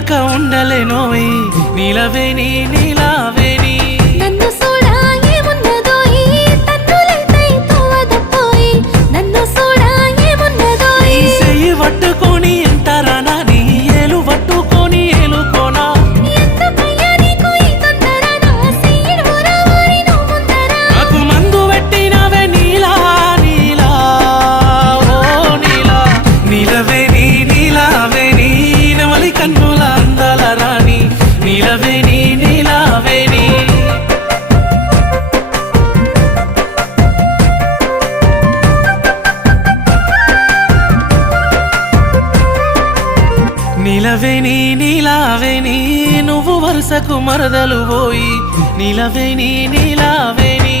చూడక ఉండలేనోయ్ నీలవేణి నీలావేణి నన్ను సోడా ఏమున్నదోయ్ తన్నులైతే తోవదపోయ్ నన్ను సోడా ఏమున్నదోయ్ నీ చెయ్యి పట్టుకొని ఎంతరానా నీ ఏలు పట్టుకొని ఏలుకోనా ఎందుకయ్యా నీకు ఈ తొందర నా సీడు రావారి నువ్వు ముందర నాకు మందు పెట్టినవే నీలా నీలా ఓ నీలా నీలవేణి నీలావేణి నెమలి కన్నుల అందాల రాణి నీలవేణి నీలావేణి నీలవేణి నీలావేణి నువ్వు వరుసకు మరదలు పోయి నీలవేణి నీలావేణి